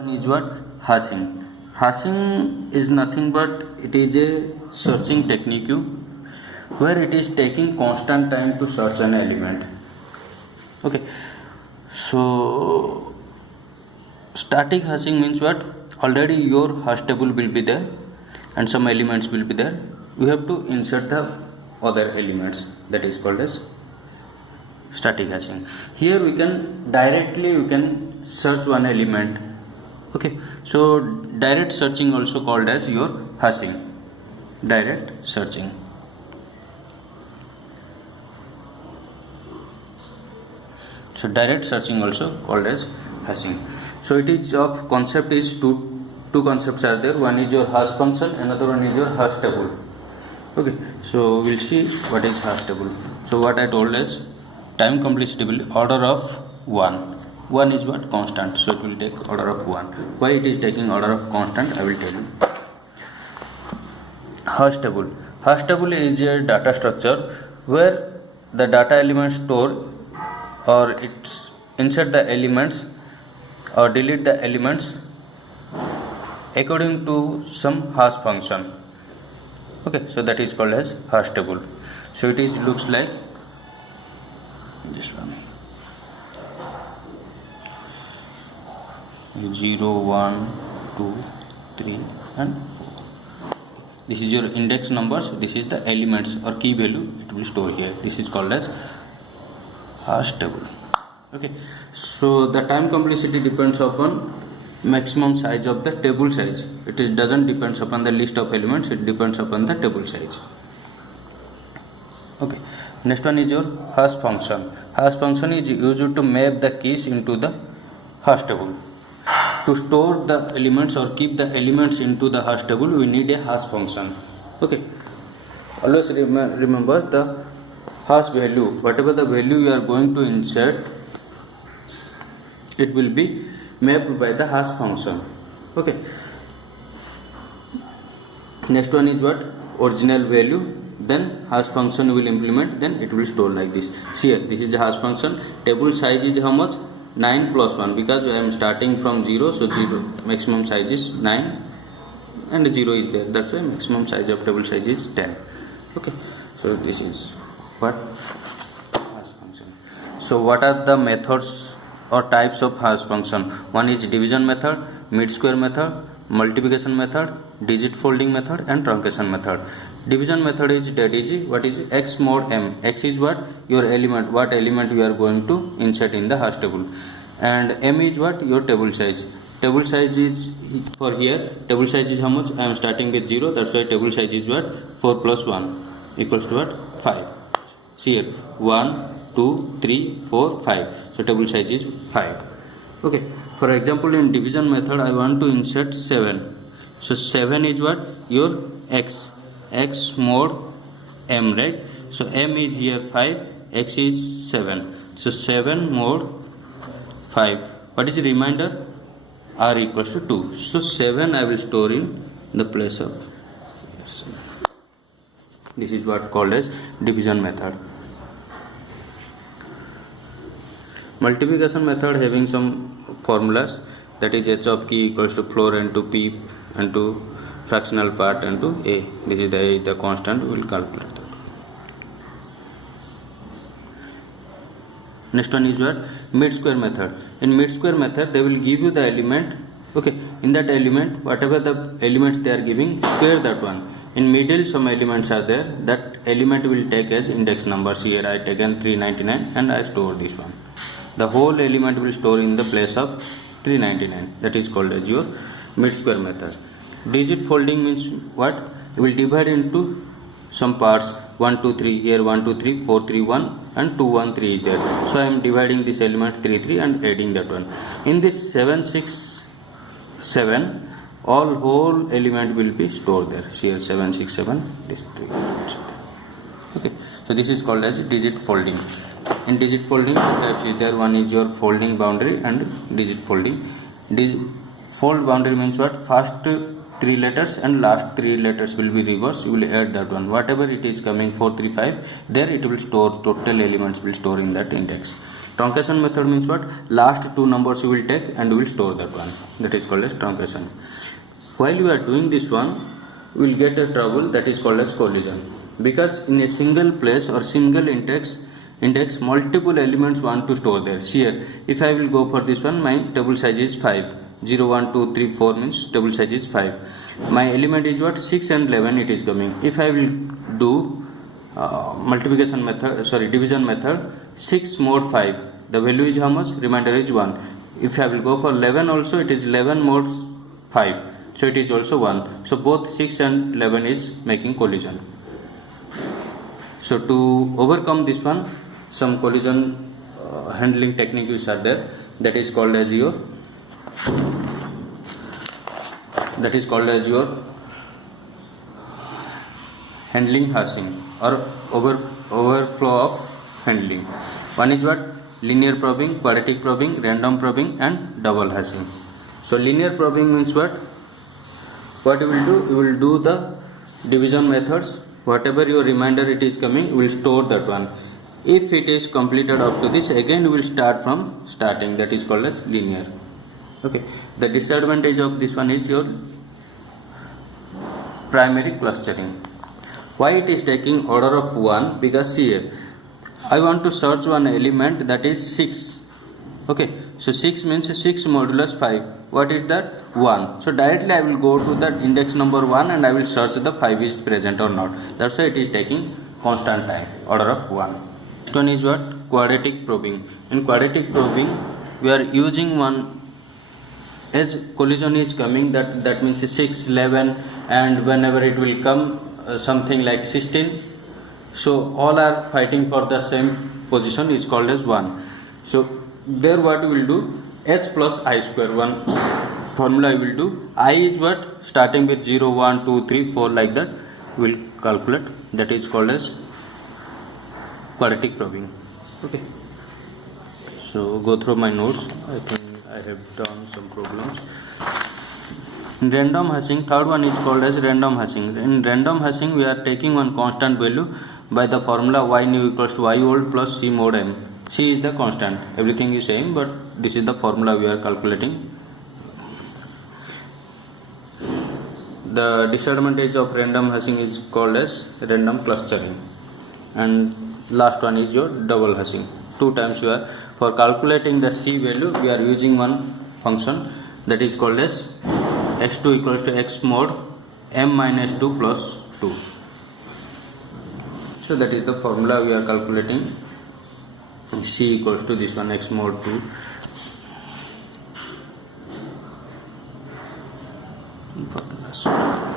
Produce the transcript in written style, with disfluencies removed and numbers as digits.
One is what? Hashing. Hashing is nothing but it is a searching technique where it is taking constant time to search an element. Okay, so static hashing means what? Already your hash table will be there and some elements will be there. You have to insert the other elements, that is called as static hashing. Here we can search one element. Okay, so direct searching also called as your hashing. Direct searching. So direct searching also called as hashing. So it is of concept is two concepts are there. One is your hash function, another one is your hash table. Okay, so we'll see what is hash table. So what I told is time complexity will order of 1. 1 is what? Constant. So it will take order of 1. Why it is taking order of constant, I will tell you. Hash table. Hash table is a data structure where the data elements store or it's insert the elements or delete the elements according to some hash function. Okay, so that is called as hash table. So it is looks like this one. 0, 1, 2, 3 and 4. This is your index numbers. This is the elements or key value it will store here. This is called as hash table. Okay, so the time complexity depends upon maximum size of the table size. It doesn't depends upon the list of elements, it depends upon the table size. Okay, next one is your hash function. Hash function is used to map the keys into the hash table. To store the elements or keep the elements into the hash table, we need a hash function. Okay, always remember the hash value. Whatever the value you are going to insert, it will be mapped by the hash function. Okay, next one is what? Original value. Then hash function will implement, then it will store like this. See here, this is the hash function. Table size is how much? 9 plus 1, because I am starting from 0, so 0 maximum size is 9 and 0 is there, that's why maximum size of table size is 10. Okay, so this is what? Hash function. So what are the methods or types of hash function? One is division method, mid square method, multiplication method, digit folding method and truncation method. Division method is dead easy. What is x mod m? X is what? Your element, what element you are going to insert in the hash table, and m is what? Your table size. Table size is for here, table size is how much? I am starting with 0, that's why table size is what? 4 plus 1 equals to what? 5. See here, 1, 2, 3, 4, 5. So table size is 5. Okay, for example in division method I want to insert 7. So 7 is what? Your x mod m, right? So m is here 5, x is 7. So 7 mod 5. What is the remainder? R equals to 2. So 7 I will store in the place of 7. This is what called as division method. Multiplication method having some formulas, that is h of key equals to floor into p into fractional part into a. This is the constant, we will calculate that. Next one is what? Mid square method. In mid square method they will give you the element. Okay, in that element whatever the elements they are giving, square that one. In middle some elements are there, that element will take as index numbers. Here I taken 399 and I store this one. The whole element will store in the place of 399. That is called as your mid square method. Digit folding means what? You will divide into some parts. 1 2 3 here, 1 2 3 4 3 1 and 2 1 3 is there. So I am dividing this element 3 3 and adding that one. In this 7 6 7, all whole element will be stored there. Here 7 6 7, this 3 elements. Okay, so this is called as digit folding. In digit folding types is there. One is your folding boundary and digit folding. Fold boundary means what? First 3 letters and last 3 letters will be reversed. You will add that one. Whatever it is coming 4 3 5, there it will store, total elements will store in that index. Truncation method means what? Last two numbers you will take and you will store that one. That is called as truncation. While you are doing this one, you will get a trouble that is called as collision, because in a single place or single index multiple elements want to store there. See here, if I will go for this one, my table size is 5. 0, 1, 2, 3, 4 means table size is 5. My element is what? 6 and 11 it is coming. If I will do multiplication method, division method, 6 mod 5, the value is how much? Remainder is 1. If I will go for 11 also, it is 11 mod 5, so it is also 1. So both 6 and 11 is making collision. So to overcome this one, some collision handling techniques are there, that is called as your handling hashing or overflow of handling. One is what? Linear probing, quadratic probing, random probing and double hashing. So linear probing means what? What you will do? You will do the division methods. Whatever your remainder it is coming, you will store that one. If it is completed up to this, again you will start from starting. That is called as linear. Okay. The disadvantage of this one is your primary clustering. Why it is taking order of 1? Because see here, I want to search one element that is 6. Okay. So 6 means 6 modulus 5. What is that? 1. So directly I will go to that index number 1 and I will search the 5 is present or not. That's why it is taking constant time, order of 1. Next one is what? Quadratic probing. In quadratic probing, we are using one, as collision is coming, that means 6, 11 and whenever it will come something like 16. So all are fighting for the same position is called as 1. So there what we will do? H plus I square, one formula I will do. I is what? Starting with 0, 1, 2, 3, 4 like that we will calculate. That is called as quadratic probing. Okay. So go through my notes. I think I have done some problems. In random hashing, third one is called as random hashing. In random hashing, we are taking one constant value by the formula y new equals to y old plus c mod m. C is the constant. Everything is same, but this is the formula we are calculating. The disadvantage of random hashing is called as random clustering. And last one is your double hashing. 2 times you are, for calculating the c value, we are using one function that is called as x2 equals to x mod m minus 2 plus 2. So that is the formula we are calculating. C equals to this one, x mod 2 formulas.